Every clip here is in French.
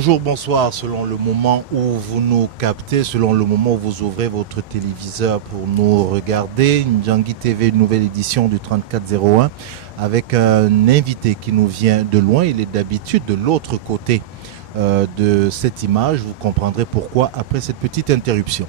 Bonjour, bonsoir, selon le moment où vous nous captez, selon le moment où vous ouvrez votre téléviseur pour nous regarder. Ndjangi TV, une nouvelle édition du 3401 avec un invité qui nous vient de loin. Il est d'habitude de l'autre côté de cette image. Vous comprendrez pourquoi après cette petite interruption.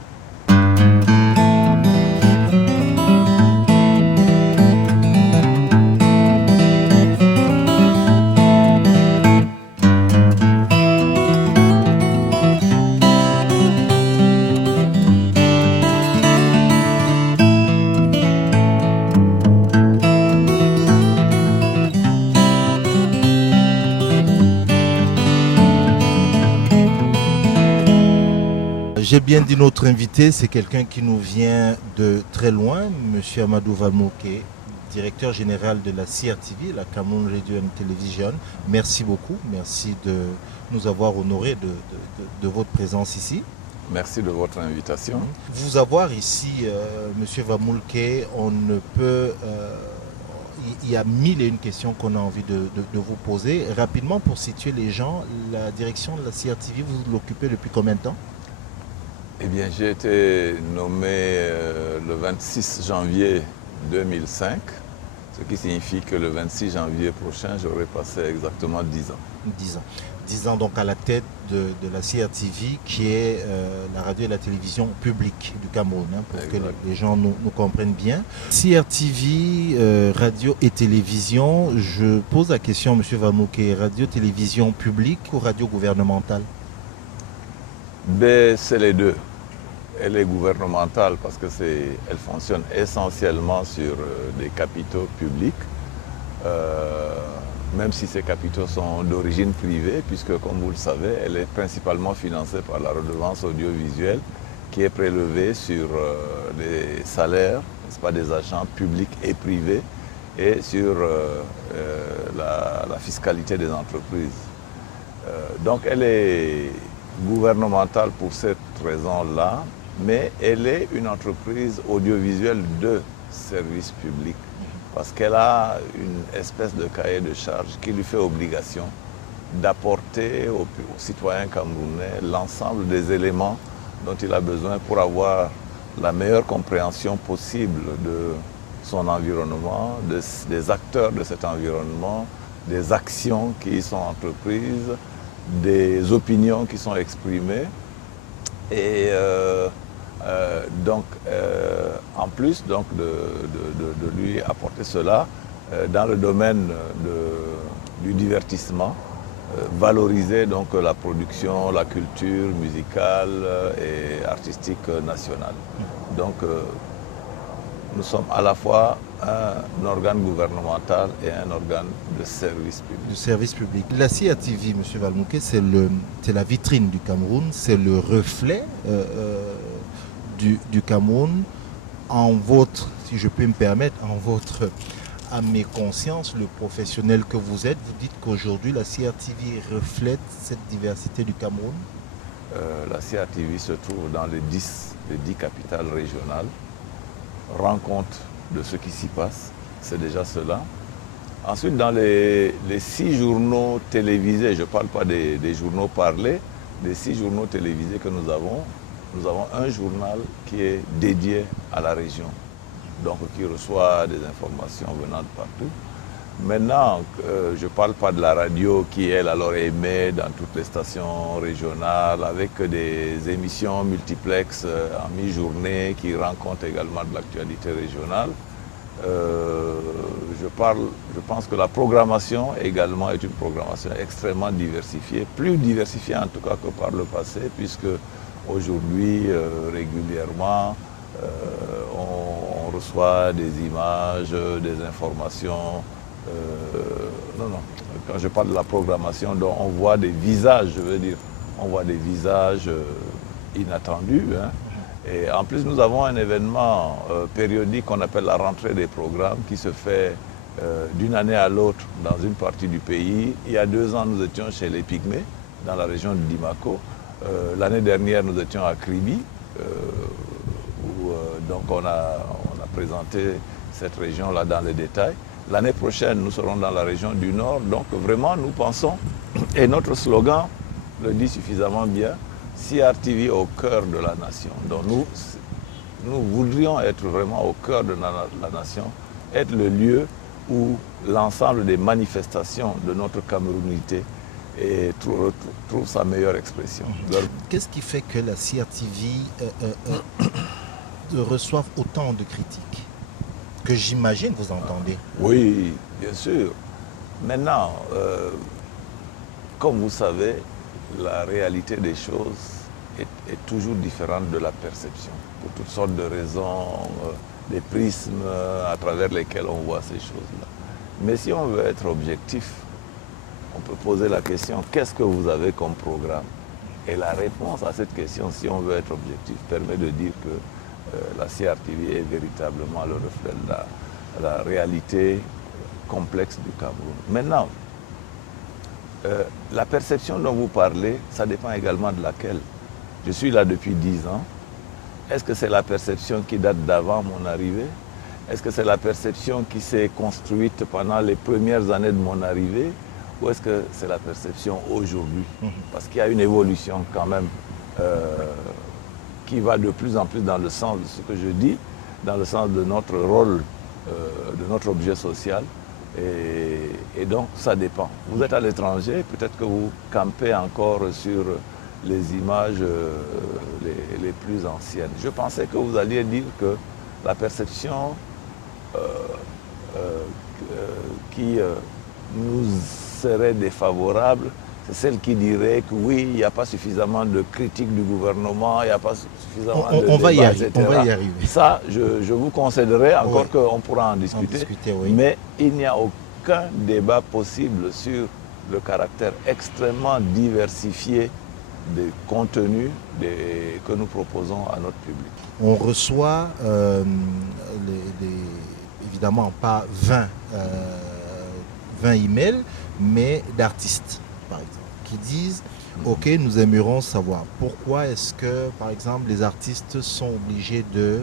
J'ai bien dit notre invité, c'est quelqu'un qui nous vient de très loin, M. Amadou Vamouké, directeur général de la CRTV, la Cameroun Radio and Television. Merci beaucoup, merci de nous avoir honorés de votre présence ici. Merci de votre invitation. Vous avoir ici, M. Vamouké, on ne peut... il y a mille et une questions qu'on a envie de vous poser. Rapidement, pour situer les gens, la direction de la CRTV, vous l'occupez depuis combien de temps ? Eh bien, j'ai été nommé le 26 janvier 2005, ce qui signifie que le 26 janvier prochain, j'aurai passé exactement 10 ans. 10 ans. 10 ans donc à la tête de la CRTV, qui est la radio et la télévision publique du Cameroun, hein, pour exact. Que les gens nous comprennent bien. CRTV, radio et télévision, je pose la question, M. Vamouké, radio, télévision publique ou radio gouvernementale ? Ben, c'est les deux. Elle est gouvernementale parce qu'elle fonctionne essentiellement sur des capitaux publics, même si ces capitaux sont d'origine privée, puisque comme vous le savez, elle est principalement financée par la redevance audiovisuelle qui est prélevée sur les salaires, n'est-ce pas, des agents publics et privés et sur la fiscalité des entreprises. Donc elle est gouvernementale pour cette raison-là, mais elle est une entreprise audiovisuelle de service public parce qu'elle a une espèce de cahier de charges qui lui fait obligation d'apporter aux citoyens camerounais l'ensemble des éléments dont il a besoin pour avoir la meilleure compréhension possible de son environnement, des acteurs de cet environnement, des actions qui y sont entreprises, des opinions qui sont exprimées et en plus donc, de lui apporter cela dans le domaine du divertissement, valoriser donc la production, la culture musicale et artistique nationale. Donc nous sommes à la fois un organe gouvernemental et un organe de service public. Du service public. La CRTV, M. Vamouké, c'est la vitrine du Cameroun, c'est le reflet du Cameroun. En votre, si je peux me permettre, en votre âme et conscience, le professionnel que vous êtes, vous dites qu'aujourd'hui la CRTV reflète cette diversité du Cameroun. La CRTV se trouve dans les 10 capitales régionales, rend compte de ce qui s'y passe, c'est déjà cela. Ensuite, dans les 6 journaux télévisés, je ne parle pas des journaux parlés, les 6 journaux télévisés que nous avons un journal qui est dédié à la région, donc qui reçoit des informations venant de partout. Maintenant, je ne parle pas de la radio qui, elle, alors émet dans toutes les stations régionales avec des émissions multiplexes en mi-journée qui rendent compte également de l'actualité régionale. Je pense que la programmation également est une programmation extrêmement diversifiée, plus diversifiée en tout cas que par le passé, puisque aujourd'hui, régulièrement, on reçoit des images, des informations. Quand je parle de la programmation, donc on voit des visages, je veux dire, on voit des visages inattendus. Hein. Et en plus, nous avons un événement périodique qu'on appelle la rentrée des programmes qui se fait d'une année à l'autre dans une partie du pays. Il y a 2 ans, nous étions chez les Pygmées, dans la région de Dimako. L'année dernière, nous étions à Kribi, où donc on a présenté cette région-là dans les détails. L'année prochaine, nous serons dans la région du Nord. Donc vraiment, nous pensons, et notre slogan, le dit suffisamment bien, CRTV est au cœur de la nation. Donc nous voudrions être vraiment au cœur de la nation, être le lieu où l'ensemble des manifestations de notre Camerounité trouve sa meilleure expression. Qu'est-ce qui fait que la CRTV reçoive autant de critiques que j'imagine vous entendez? Oui, bien sûr. Maintenant, comme vous savez, la réalité des choses est toujours différente de la perception, pour toutes sortes de raisons, des prismes à travers lesquels on voit ces choses-là. Mais si on veut être objectif, on peut poser la question, qu'est-ce que vous avez comme programme? Et la réponse à cette question, si on veut être objectif, permet de dire que la CRTV est véritablement le reflet de la réalité complexe du Cameroun. Maintenant, la perception dont vous parlez, ça dépend également de laquelle. Je suis là depuis 10 ans. Est-ce que c'est la perception qui date d'avant mon arrivée? Est-ce que c'est la perception qui s'est construite pendant les premières années de mon arrivée? Ou est-ce que c'est la perception aujourd'hui? Parce qu'il y a une évolution quand même qui va de plus en plus dans le sens de ce que je dis, dans le sens de notre rôle, de notre objet social. Et donc, ça dépend. Vous êtes à l'étranger, peut-être que vous campez encore sur les images les plus anciennes. Je pensais que vous alliez dire que la perception qui nous serait défavorable, c'est celle qui dirait que oui, il n'y a pas suffisamment de critiques du gouvernement, il n'y a pas suffisamment de débats, etc. On va y arriver. Ça, je vous concéderai, encore qu'on pourra en discuter, oui. Mais il n'y a aucun débat possible sur le caractère extrêmement diversifié des contenus que nous proposons à notre public. On reçoit évidemment pas 20 emails, mais d'artistes, par exemple, qui disent « Ok, nous aimerions savoir pourquoi est-ce que, par exemple, les artistes sont obligés de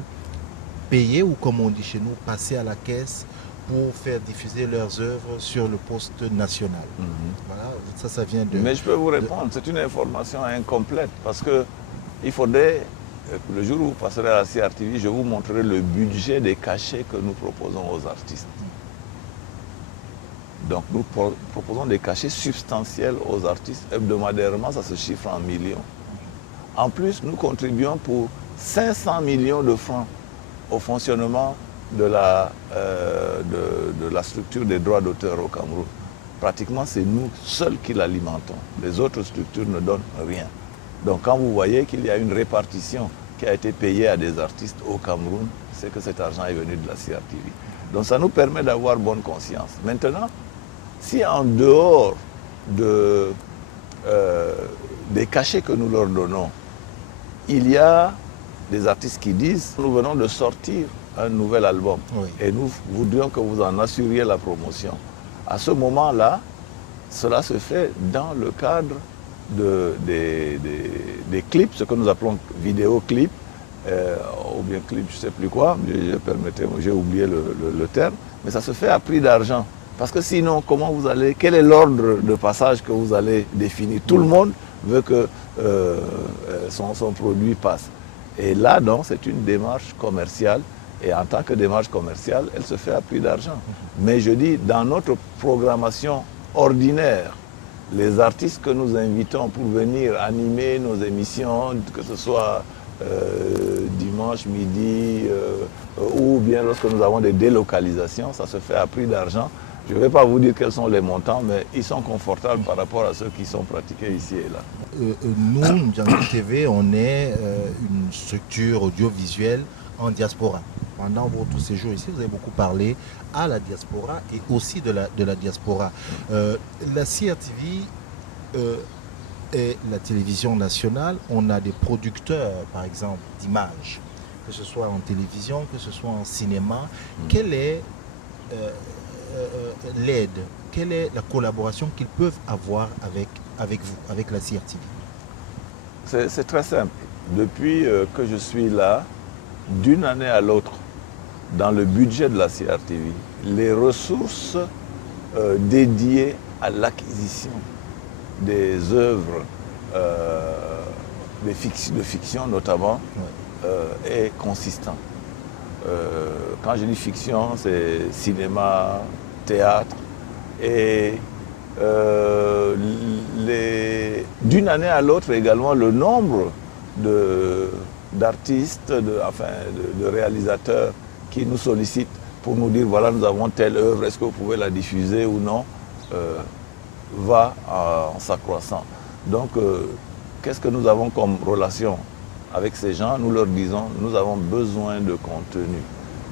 payer ou, comme on dit chez nous, passer à la caisse pour faire diffuser leurs œuvres sur le poste national. Voilà, ça vient de... Mais je peux vous répondre, c'est une information incomplète parce que il faudrait, le jour où vous passerez à la CRTV, je vous montrerai le budget des cachets que nous proposons aux artistes. Donc nous proposons des cachets substantiels aux artistes. Hebdomadairement, ça se chiffre en millions. En plus, nous contribuons pour 500 millions de francs au fonctionnement de la structure des droits d'auteur au Cameroun. Pratiquement, c'est nous seuls qui l'alimentons. Les autres structures ne donnent rien. Donc quand vous voyez qu'il y a une répartition qui a été payée à des artistes au Cameroun, c'est que cet argent est venu de la CRTV. Donc ça nous permet d'avoir bonne conscience. Maintenant, si en dehors des cachets que nous leur donnons, il y a des artistes qui disent « Nous venons de sortir un nouvel album et nous voudrions que vous en assuriez la promotion ». À ce moment-là, cela se fait dans le cadre des clips, ce que nous appelons vidéoclips, ou bien clips, je ne sais plus quoi, permettez-moi, j'ai oublié le terme, mais ça se fait à prix d'argent. Parce que sinon, comment vous allez, quel est l'ordre de passage que vous allez définir? Tout le monde veut que son produit passe. Et là, donc, c'est une démarche commerciale. Et en tant que démarche commerciale, elle se fait à prix d'argent. Mais je dis, dans notre programmation ordinaire, les artistes que nous invitons pour venir animer nos émissions, que ce soit dimanche midi ou bien lorsque nous avons des délocalisations, ça se fait à prix d'argent. Je ne vais pas vous dire quels sont les montants, mais ils sont confortables par rapport à ceux qui sont pratiqués ici et là. Nous, Ndjangi TV, on est une structure audiovisuelle en diaspora. Pendant votre séjour ici, vous avez beaucoup parlé à la diaspora et aussi de la diaspora. La CRTV est la télévision nationale. On a des producteurs, par exemple, d'images, que ce soit en télévision, que ce soit en cinéma. Quelle est l'aide, quelle est la collaboration qu'ils peuvent avoir avec vous, avec la CRTV? C'est très simple. Depuis que je suis là, d'une année à l'autre, dans le budget de la CRTV, les ressources dédiées à l'acquisition des œuvres de fiction notamment, est consistant. Quand je dis fiction, c'est cinéma, théâtre, et d'une année à l'autre également, le nombre d'artistes, de réalisateurs qui nous sollicitent pour nous dire voilà, nous avons telle œuvre, est-ce que vous pouvez la diffuser ou non, va en s'accroissant. Donc, qu'est-ce que nous avons comme relation avec ces gens? Nous leur disons, nous avons besoin de contenu.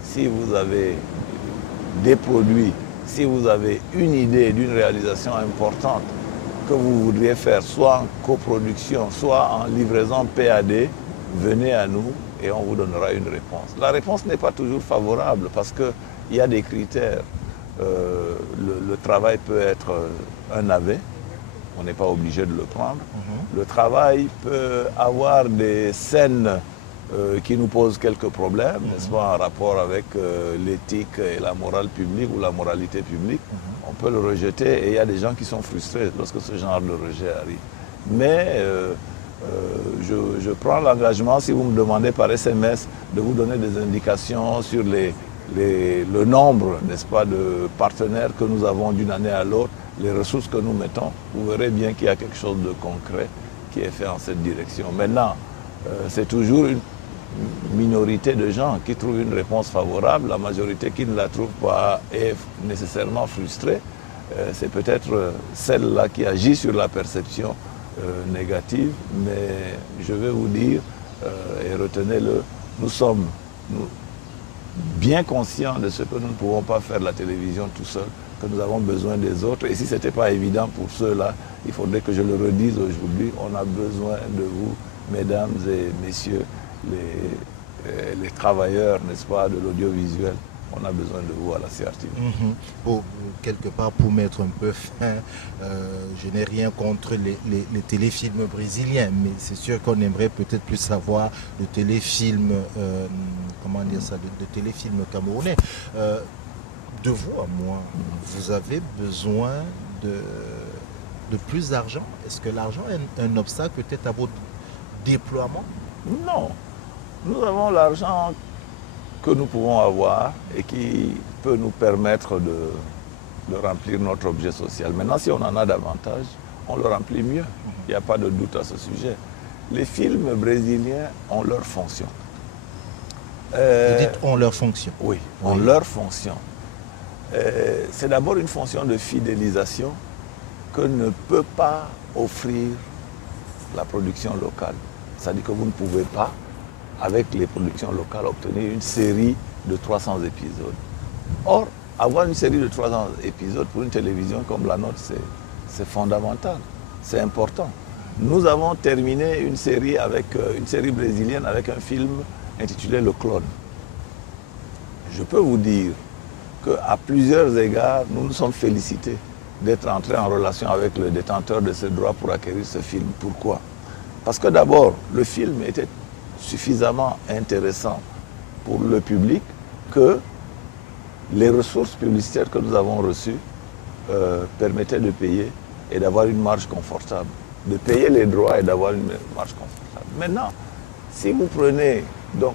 Si vous avez des produits, si vous avez une idée d'une réalisation importante que vous voudriez faire, soit en coproduction, soit en livraison PAD, venez à nous et on vous donnera une réponse. La réponse n'est pas toujours favorable parce qu'il y a des critères. Le travail peut être un navet, on n'est pas obligé de le prendre. Le travail peut avoir des scènes qui nous posent quelques problèmes, n'est-ce pas, en rapport avec l'éthique et la morale publique ou la moralité publique. On peut le rejeter et il y a des gens qui sont frustrés lorsque ce genre de rejet arrive. Mais je prends l'engagement, si vous me demandez par SMS, de vous donner des indications sur le nombre, n'est-ce pas, de partenaires que nous avons d'une année à l'autre, les ressources que nous mettons. Vous verrez bien qu'il y a quelque chose de concret qui est fait en cette direction. Maintenant, c'est toujours une minorité de gens qui trouvent une réponse favorable. La majorité qui ne la trouve pas est nécessairement frustrée. C'est peut-être celle-là qui agit sur la perception négative. Mais je vais vous dire, et retenez-le, nous sommes bien conscients de ce que nous ne pouvons pas faire la télévision tout seul, que nous avons besoin des autres. Et si ce n'était pas évident pour ceux-là, il faudrait que je le redise aujourd'hui, on a besoin de vous, mesdames et messieurs, les travailleurs, n'est-ce pas, de l'audiovisuel. On a besoin de vous à la CRTV. Quelque part, pour mettre un peu fin, je n'ai rien contre les téléfilms brésiliens, mais c'est sûr qu'on aimerait peut-être plus savoir de téléfilms, comment dire ça, de téléfilms camerounais. De vous à moi, vous avez besoin de plus d'argent? Est-ce que l'argent est un obstacle peut-être à votre déploiement? Non. Nous avons l'argent que nous pouvons avoir et qui peut nous permettre de remplir notre objet social. Maintenant, si on en a davantage, on le remplit mieux. Il n'y a pas de doute à ce sujet. Les films brésiliens ont leur fonction. Vous dites ont leur fonction? Oui, ont leur fonction. C'est d'abord une fonction de fidélisation que ne peut pas offrir la production locale. C'est-à-dire que vous ne pouvez pas, avec les productions locales, obtenir une série de 300 épisodes. Or, avoir une série de 300 épisodes pour une télévision comme la nôtre, c'est fondamental, c'est important. Nous avons terminé une série brésilienne avec un film intitulé Le Clone. Je peux vous dire qu'à plusieurs égards, nous nous sommes félicités d'être entrés en relation avec le détenteur de ce droit pour acquérir ce film. Pourquoi? Parce que d'abord, le film était suffisamment intéressant pour le public que les ressources publicitaires que nous avons reçues permettaient de payer et d'avoir une marge confortable. De payer les droits et d'avoir une marge confortable. Maintenant, si vous prenez donc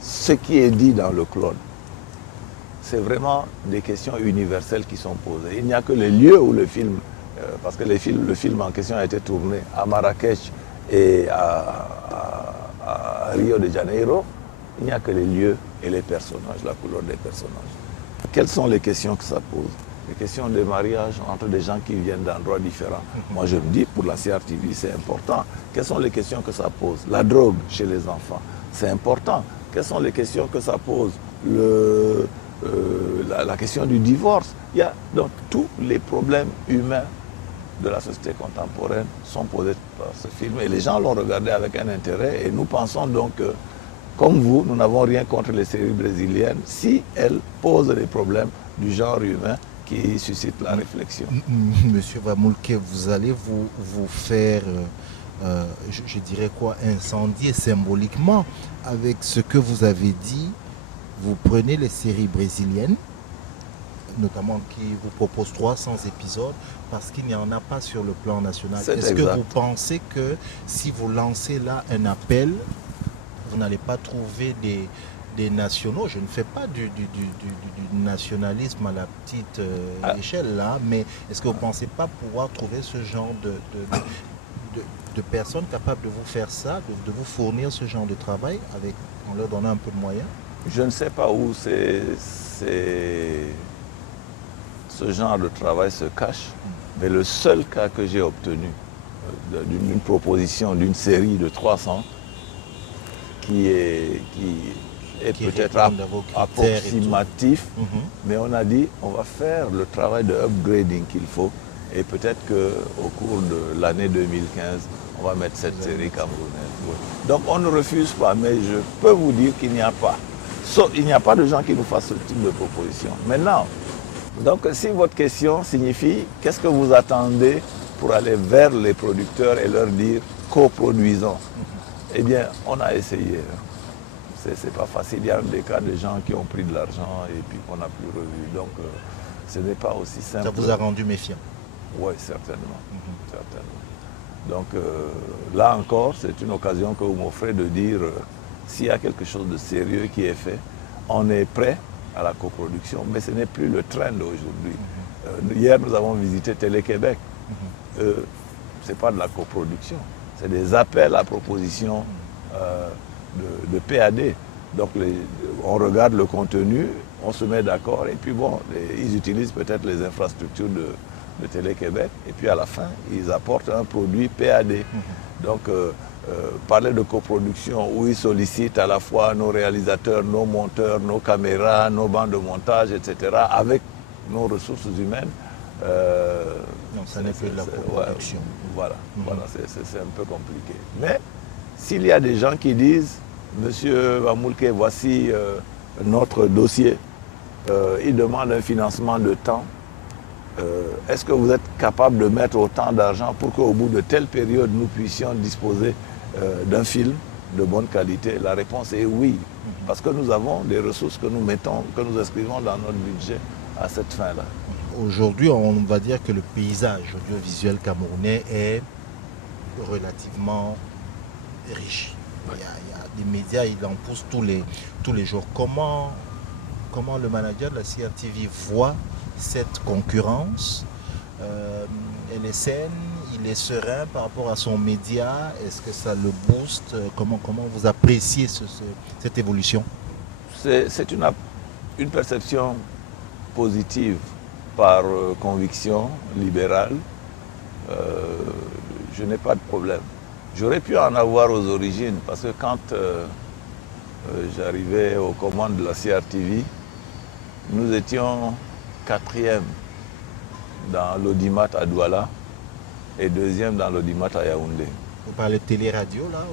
ce qui est dit dans Le Clone, c'est vraiment des questions universelles qui sont posées. Il n'y a que les lieux où le film, parce que le film en question a été tourné à Marrakech et à Rio de Janeiro, il n'y a que les lieux et les personnages, la couleur des personnages. Quelles sont les questions que ça pose? Les questions de mariage entre des gens qui viennent d'endroits différents. Moi, je me dis, pour la CRTV, c'est important. Quelles sont les questions que ça pose? La drogue chez les enfants, c'est important. Quelles sont les questions que ça pose? La question du divorce. Il y a donc tous les problèmes humains de la société contemporaine sont posés par ce film et les gens l'ont regardé avec un intérêt et nous pensons donc que, comme vous, nous n'avons rien contre les séries brésiliennes si elles posent des problèmes du genre humain qui suscitent la réflexion. Monsieur Vamoulke, vous allez vous faire, je dirais quoi, incendier symboliquement avec ce que vous avez dit. Vous prenez les séries brésiliennes, notamment qui vous propose 300 épisodes, parce qu'il n'y en a pas sur le plan national. Est-ce que vous pensez que si vous lancez là un appel, vous n'allez pas trouver des nationaux? Je ne fais pas du nationalisme à la petite échelle là, mais est-ce que vous ne pensez pas pouvoir trouver ce genre de personnes capables de vous faire ça, de vous fournir ce genre de travail en leur donnant un peu de moyens? Je ne sais pas où ce genre de travail se cache, mais le seul cas que j'ai obtenu d'une proposition d'une série de 300 qui est peut-être approximatif, mais on a dit on va faire le travail de upgrading qu'il faut, et peut-être qu'au cours de l'année 2015, on va mettre cette série camerounaise. Donc on ne refuse pas, mais je peux vous dire qu'il n'y a pas. Il n'y a pas de gens qui nous fassent ce type de proposition. Maintenant, donc si votre question signifie qu'est-ce que vous attendez pour aller vers les producteurs et leur dire coproduisons, eh bien on a essayé. C'est pas facile. Il y a même des cas de gens qui ont pris de l'argent et puis qu'on n'a plus revu. Donc ce n'est pas aussi simple. Ça vous a rendu méfiant? Oui, certainement. Certainement. Donc là encore, c'est une occasion que vous m'offrez de dire s'il y a quelque chose de sérieux qui est fait, on est prêt à la coproduction, mais ce n'est plus le trend d'aujourd'hui. Hier, nous avons visité Télé-Québec. Ce n'est pas de la coproduction, c'est des appels à proposition de PAD. Donc on regarde le contenu, on se met d'accord, et puis bon, ils utilisent peut-être les infrastructures de Télé-Québec, et puis à la fin, ils apportent un produit PAD. Donc, parler de coproduction où ils sollicitent à la fois nos réalisateurs, nos monteurs, nos caméras, nos bancs de montage, etc., avec nos ressources humaines. Non, ça n'est plus de la coproduction. Voilà, c'est un peu compliqué. Mais s'il y a des gens qui disent, Monsieur Vamoulke, voici notre dossier, il demande un financement de temps, est-ce que vous êtes capable de mettre autant d'argent pour qu'au bout de telle période, nous puissions disposer d'un film de bonne qualité? La réponse est oui, parce que nous avons des ressources que nous mettons, que nous inscrivons dans notre budget à cette fin-là. Aujourd'hui, on va dire que le paysage audiovisuel camerounais est relativement riche. Il y a des médias, il en pousse tous les jours. Comment le manager de la CRTV voit cette concurrence? Elle est saine, il est serein par rapport à son média? Est-ce que ça le booste? Comment vous appréciez cette évolution? C'est une perception positive par conviction libérale. Je n'ai pas de problème. J'aurais pu en avoir aux origines, parce que quand j'arrivais aux commandes de la CRTV, nous étions 4e dans l'audimat à Douala et 2e dans l'audimat à Yaoundé. Vous parlez de télé-radio là?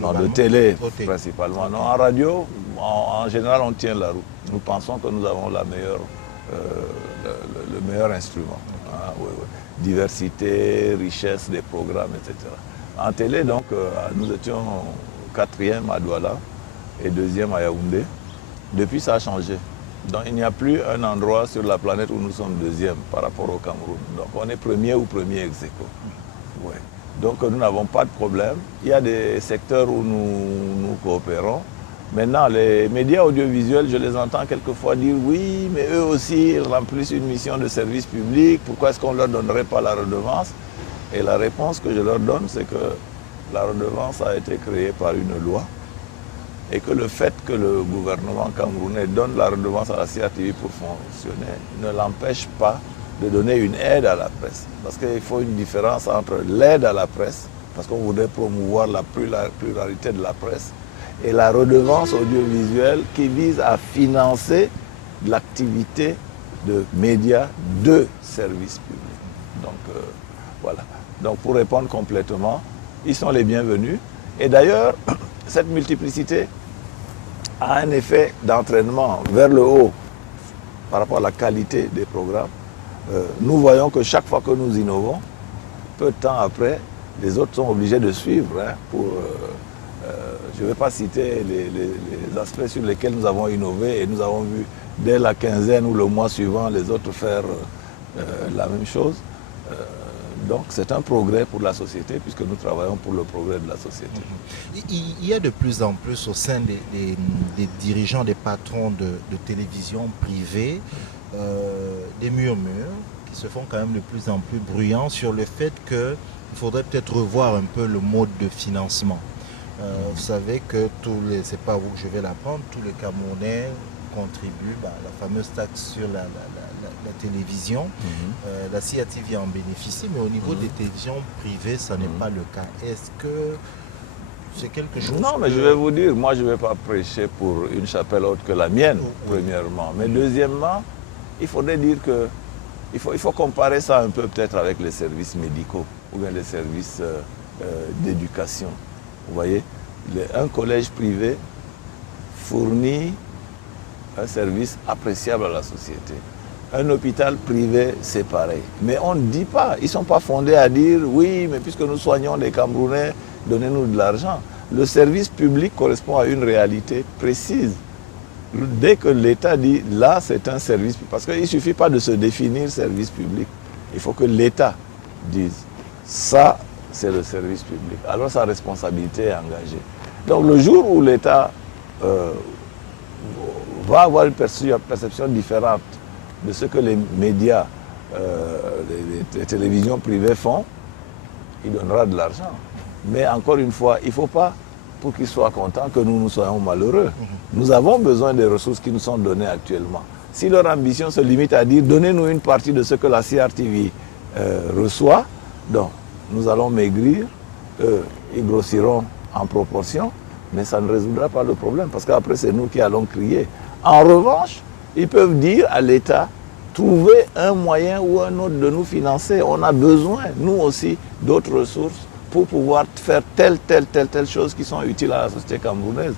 Non, de télé principalement. Okay. Non, en radio, en général, on tient la route. Nous pensons que nous avons le meilleur instrument. Ah, oui. Diversité, richesse des programmes, etc. En télé, donc, nous étions 4e à Douala et 2e à Yaoundé. Depuis, ça a changé. Donc, il n'y a plus un endroit sur la planète où nous sommes 2e par rapport au Cameroun. Donc, on est premier ou premier ex aequo. Ouais. Donc, nous n'avons pas de problème. Il y a des secteurs où nous coopérons. Maintenant, les médias audiovisuels, je les entends quelquefois dire oui, mais eux aussi, ils remplissent une mission de service public. Pourquoi est-ce qu'on ne leur donnerait pas la redevance? Et la réponse que je leur donne, c'est que la redevance a été créée par une loi et que le fait que le gouvernement camerounais donne la redevance à la CRTV pour fonctionner ne l'empêche pas de donner une aide à la presse. Parce qu'il faut une différence entre l'aide à la presse, parce qu'on voudrait promouvoir la pluralité de la presse, et la redevance audiovisuelle qui vise à financer l'activité de médias de service public. Donc voilà. Donc pour répondre complètement, ils sont les bienvenus. Et d'ailleurs, cette multiplicité a un effet d'entraînement vers le haut par rapport à la qualité des programmes. Nous voyons que chaque fois que nous innovons, peu de temps après, les autres sont obligés de suivre. Je ne vais pas citer les aspects sur lesquels nous avons innové et nous avons vu dès la quinzaine ou le mois suivant, les autres faire la même chose. Donc c'est un progrès pour la société puisque nous travaillons pour le progrès de la société. Il y a de plus en plus au sein des dirigeants, des patrons de télévision privée, des murmures qui se font quand même de plus en plus bruyants sur le fait qu'il faudrait peut-être revoir un peu le mode de financement. Vous savez que c'est pas vous que je vais l'apprendre, tous les Camerounais contribuent à la fameuse taxe sur la télévision. La CIATV en bénéficie, mais au niveau des télévisions privées, ça n'est pas le cas. Est-ce que c'est quelque chose... Non, mais je vais vous dire, moi je ne vais pas prêcher pour une chapelle autre que la mienne, premièrement. Mais deuxièmement, il faudrait dire que il faut comparer ça un peu peut-être avec les services médicaux ou bien les services d'éducation. Vous voyez, un collège privé fournit un service appréciable à la société. Un hôpital privé, c'est pareil. Mais on ne dit pas, ils ne sont pas fondés à dire oui, mais puisque nous soignons les Camerounais, donnez-nous de l'argent. Le service public correspond à une réalité précise. Dès que l'État dit là, c'est un service public, parce qu'il ne suffit pas de se définir service public. Il faut que l'État dise ça, c'est le service public. Alors sa responsabilité est engagée. Donc le jour où l'État va avoir une perception différente de ce que les médias, les télévisions privées font, il donnera de l'argent. Mais encore une fois, il ne faut pas, pour qu'ils soient contents, que nous soyons malheureux. Nous avons besoin des ressources qui nous sont données actuellement. Si leur ambition se limite à dire donnez-nous une partie de ce que la CRTV reçoit, donc nous allons maigrir, ils grossiront en proportion, mais ça ne résoudra pas le problème, parce qu'après c'est nous qui allons crier. En revanche, ils peuvent dire à l'État, trouver un moyen ou un autre de nous financer. On a besoin, nous aussi, d'autres ressources pour pouvoir faire telle chose qui sont utiles à la société camerounaise.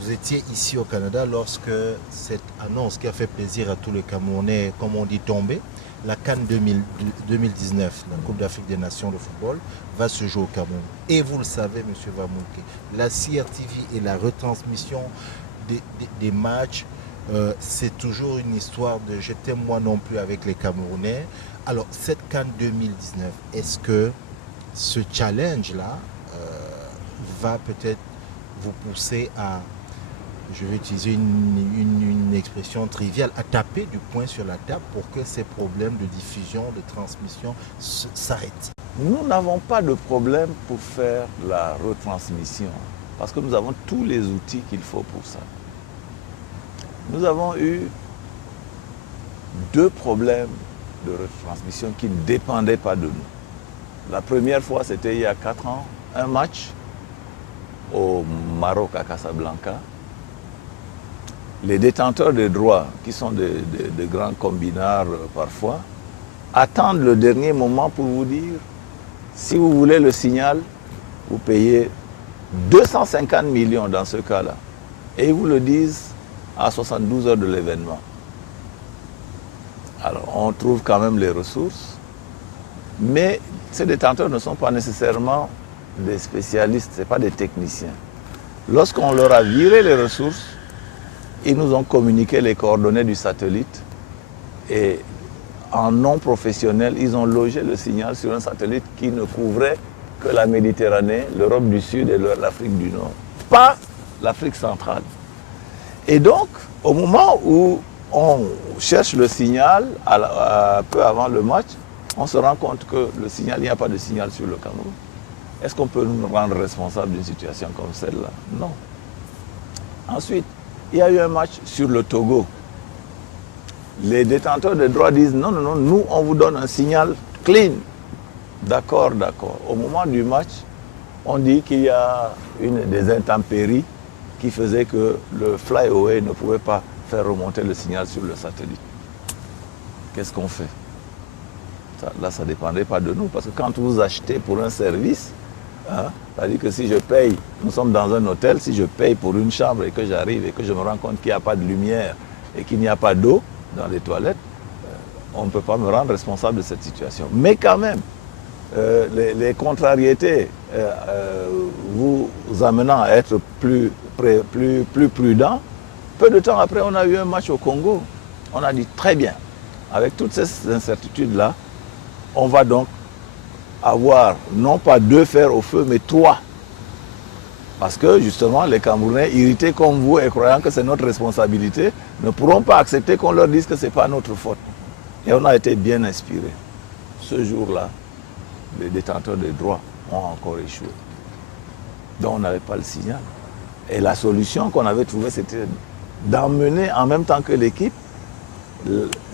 Vous étiez ici au Canada lorsque cette annonce qui a fait plaisir à tous les Camerounais, comme on dit, tombée. La CAN 2019, la Coupe d'Afrique des Nations de football, va se jouer au Cameroun. Et vous le savez, M. Vamouké, la CRTV et la retransmission des matchs, c'est toujours une histoire de je t'aime moi non plus avec les Camerounais. Alors, cette CAN 2019, est-ce que ce challenge-là va peut-être vous pousser à, je vais utiliser une expression triviale, à taper du poing sur la table pour que ces problèmes de diffusion, de transmission s'arrêtent? Nous n'avons pas de problème pour faire la retransmission parce que nous avons tous les outils qu'il faut pour ça. Nous avons eu 2 problèmes de retransmission qui ne dépendaient pas de nous. La première fois, c'était il y a 4 ans, un match au Maroc à Casablanca. Les détenteurs des droits, qui sont de grands combinards parfois, attendent le dernier moment pour vous dire si vous voulez le signal, vous payez 250 millions dans ce cas-là. Et ils vous le disent à 72 heures de l'événement. Alors, on trouve quand même les ressources, mais ces détenteurs ne sont pas nécessairement des spécialistes, ce n'est pas des techniciens. Lorsqu'on leur a viré les ressources, ils nous ont communiqué les coordonnées du satellite et en non professionnel, ils ont logé le signal sur un satellite qui ne couvrait que la Méditerranée, l'Europe du Sud et l'Afrique du Nord, pas l'Afrique centrale. Et donc, au moment où on cherche le signal, peu avant le match, on se rend compte que le signal, il n'y a pas de signal sur le Cameroun. Est-ce qu'on peut nous rendre responsables d'une situation comme celle-là? Non. Ensuite, il y a eu un match sur le Togo. Les détenteurs de droits disent non, nous, on vous donne un signal clean. D'accord. Au moment du match, on dit qu'il y a des intempéries qui faisaient que le flyaway ne pouvait pas faire remonter le signal sur le satellite. Qu'est-ce qu'on fait? Là, ça ne dépendait pas de nous, parce que quand vous achetez pour un service, c'est-à-dire que si je paye, nous sommes dans un hôtel, si je paye pour une chambre et que j'arrive et que je me rends compte qu'il n'y a pas de lumière et qu'il n'y a pas d'eau dans les toilettes, on ne peut pas me rendre responsable de cette situation. Mais quand même, les contrariétés vous amenant à être plus prudent, peu de temps après, on a eu un match au Congo. On a dit très bien, avec toutes ces incertitudes-là, on va donc avoir non pas 2 fers au feu, mais 3. Parce que justement, les Camerounais, irrités comme vous et croyant que c'est notre responsabilité, ne pourront pas accepter qu'on leur dise que ce n'est pas notre faute. Et on a été bien inspirés. Ce jour-là, les détenteurs des droits ont encore échoué. Donc on n'avait pas le signal. Et la solution qu'on avait trouvée, c'était d'emmener en même temps que l'équipe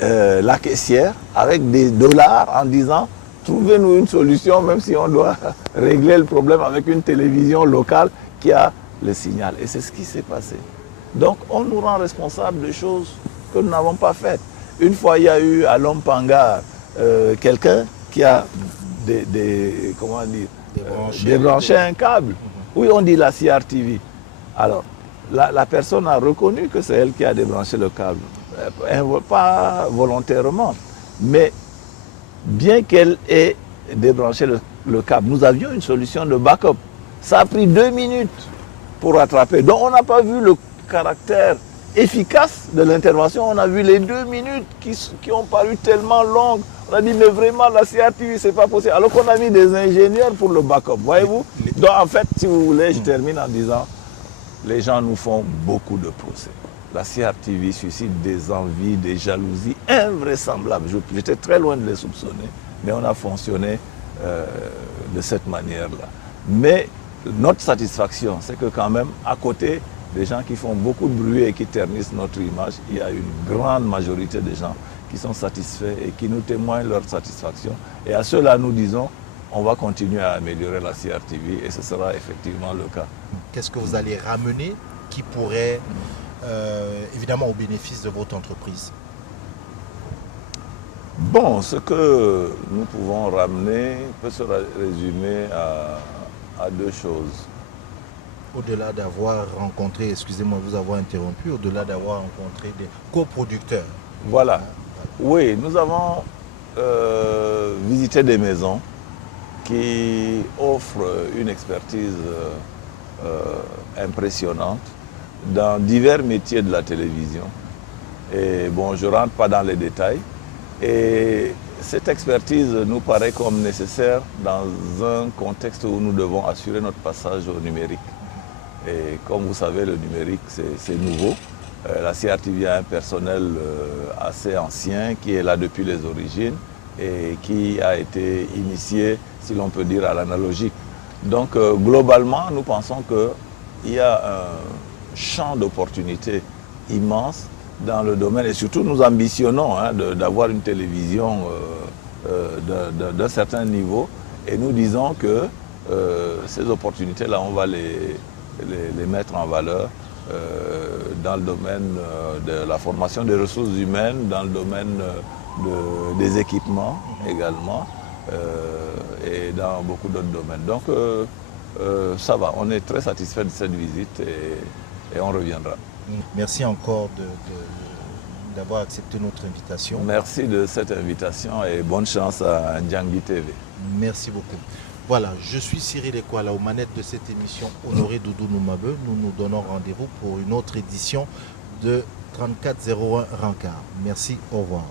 la caissière avec des dollars en disant trouvez-nous une solution, même si on doit régler le problème avec une télévision locale qui a le signal. Et c'est ce qui s'est passé. Donc on nous rend responsables de choses que nous n'avons pas faites. Une fois, il y a eu à Lompanga quelqu'un qui a débranché un câble. Oui, on dit la CRTV. Alors, la personne a reconnu que c'est elle qui a débranché le câble. Pas volontairement, mais bien qu'elle ait débranché le câble, nous avions une solution de backup. Ça a pris 2 minutes pour rattraper. Donc on n'a pas vu le caractère efficace de l'intervention. On a vu les 2 minutes qui ont paru tellement longues. On a dit mais vraiment la CRTV c'est pas possible. Alors qu'on a mis des ingénieurs pour le backup. Voyez-vous. Donc en fait, si vous voulez, je termine en disant les gens nous font beaucoup de procès. La CRTV suscite des envies, des jalousies invraisemblables. J'étais très loin de les soupçonner, mais on a fonctionné de cette manière-là. Mais notre satisfaction, c'est que quand même, à côté des gens qui font beaucoup de bruit et qui ternissent notre image, il y a une grande majorité de gens qui sont satisfaits et qui nous témoignent leur satisfaction. Et à ceux-là, nous disons, on va continuer à améliorer la CRTV et ce sera effectivement le cas. Qu'est-ce que vous allez ramener qui pourrait, évidemment, au bénéfice de votre entreprise? Bon, ce que nous pouvons ramener peut se résumer à 2 choses. Au-delà d'avoir rencontré, excusez-moi de vous avoir interrompu, au-delà d'avoir rencontré des coproducteurs. Voilà. Oui, nous avons visité des maisons qui offrent une expertise impressionnante dans divers métiers de la télévision. Et bon, je ne rentre pas dans les détails. Et cette expertise nous paraît comme nécessaire dans un contexte où nous devons assurer notre passage au numérique. Et comme vous savez, le numérique, c'est nouveau. La CRTV a un personnel assez ancien qui est là depuis les origines et qui a été initié, si l'on peut dire, à l'analogique. Donc, globalement, nous pensons qu'il y a un champ d'opportunités immense dans le domaine. Et surtout, nous ambitionnons d'avoir une télévision d'un certain niveau. Et nous disons que ces opportunités-là, on va les mettre en valeur dans le domaine de la formation des ressources humaines, dans le domaine des équipements également, et dans beaucoup d'autres domaines. Donc ça va, on est très satisfait de cette visite et on reviendra. Merci encore d'avoir accepté notre invitation. Merci de cette invitation et bonne chance à Ndjangi TV. Merci beaucoup. Voilà, je suis Cyril Ekwala aux manettes de cette émission Honoré Doudou Noumabe. Nous nous donnons rendez-vous pour une autre édition de 3401 Rancard. Merci, au revoir.